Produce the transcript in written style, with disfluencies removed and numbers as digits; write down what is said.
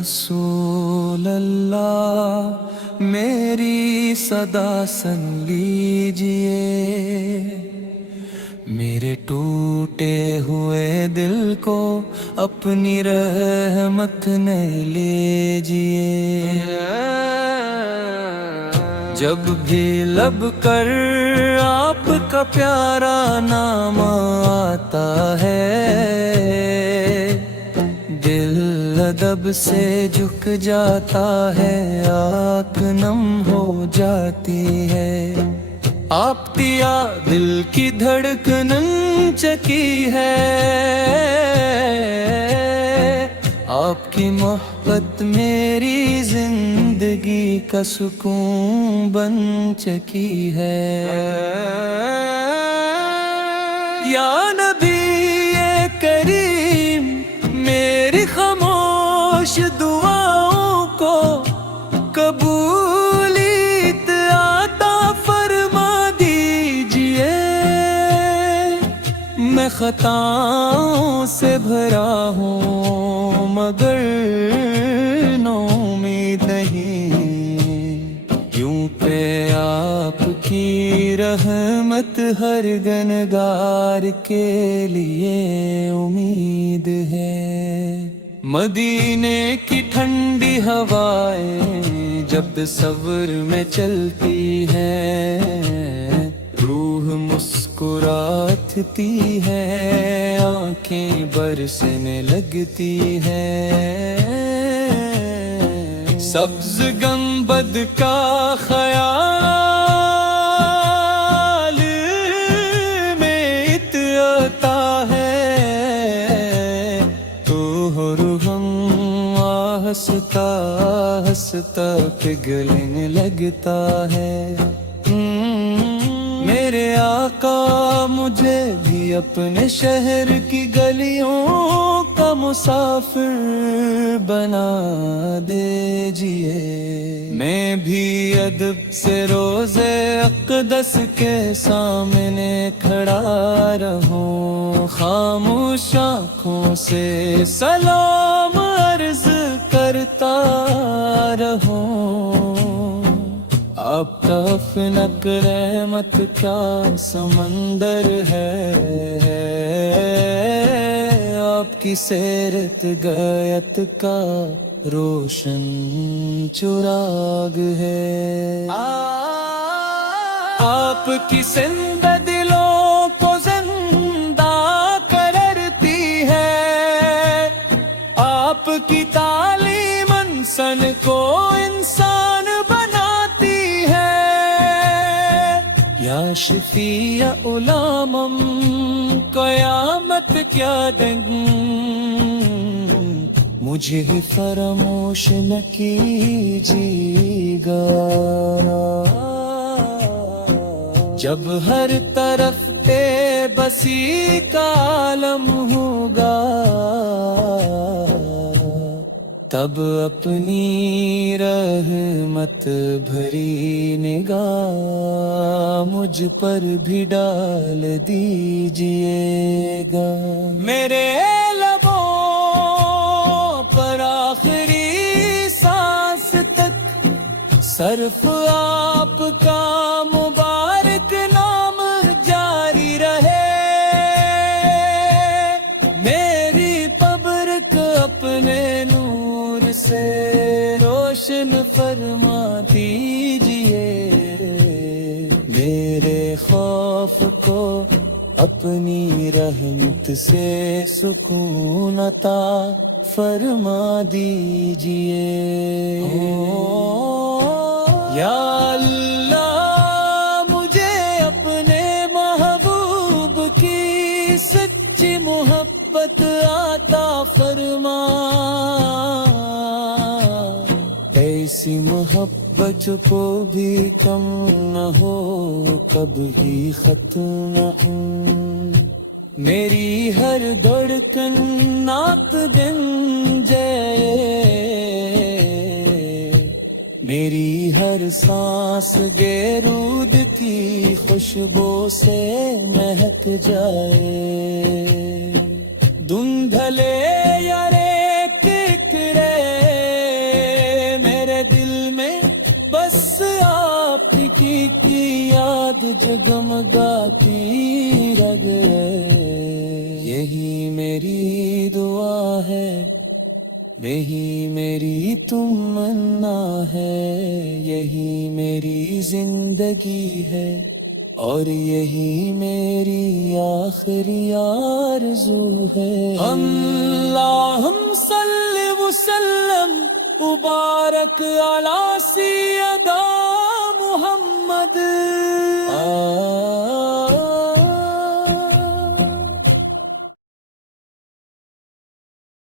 رسول اللہ میری صدا سن لیجئے، میرے ٹوٹے ہوئے دل کو اپنی رحمت نے لیجئے۔ جب بھی لب کر آپ کا پیارا نام آتا ہے، دل ادب سے جھک جاتا ہے، آنکھ نم ہو جاتی ہے۔ آپ دیا دل کی دھڑکن چکی ہے، آپ کی محبت میری زندگی کا سکون بن چکی ہے۔ یا نبی کریم میری خاموش دعاؤں کو قبولیت عطا فرما دیجئے، میں خطاؤں سے بھرا ہوں مگر نومید نہیں، یوں پہ آپ کی رحمت ہر گنہگار کے لیے امید ہے۔ مدینے کی ٹھنڈی ہوائیں جب تصور میں چلتی ہیں، روح مسکراتی ہے، آنکھیں برسنے لگتی ہیں۔ سبز گنبد کا خیال میں آتا ہے، تو ہم ہنستا ہنستا پگھلنے لگتا ہے۔ میرے آقا مجھے بھی اپنے شہر کی گلیوں کا مسافر بنا دیجئے، میں بھی ادب سے روزے اقدس کے سامنے کھڑا رہوں، خاموش آنکھوں سے سلام عرض کرتا رہوں۔ آپ کا فلک رحمت کا سمندر ہے، آپ کی سیرت گایت کا روشن چراغ ہے۔ آپ کی سند دلوں کو زندہ کرتی ہے، آپ کی تعلیم انسان کو انسان بناتی ہے۔ یا شفیع الامم قیامت کیا دن مجھے فراموش نہ کیجیے گا، جب ہر طرف بے بسی کا عالم ہوگا، تب اپنی رحمت بھری نگاہ مجھ پر بھی ڈال دیجئے گا۔ میرے لبوں پر آخری سانس تک صرف آپ کا مبارک نام جاری رہے، میری قبر کو اپنے نور سے روشن فرما دیجئے، میرے خوف کو اپنی رحمت سے سکون عطا فرما دیجئے۔ یا اللہ مجھے اپنے محبوب کی سچی محبت عطا فرما، ایسی محبت کو بھی کم نہ ہو کبھی ختم نہ ہو، میری ہر دھڑکن ناپ دن جائے، میری ہر سانس گیرود کی خوشبو سے مہک جائے، دھندلے یا ریت جگمگاتی رگ ہے، یہی میری دعا ہے، یہی میری تمنا ہے، یہی میری زندگی ہے، اور یہی میری آخری آرزو ہے۔ اللہم صلی وسلم مبارک علی سیدنا محمد۔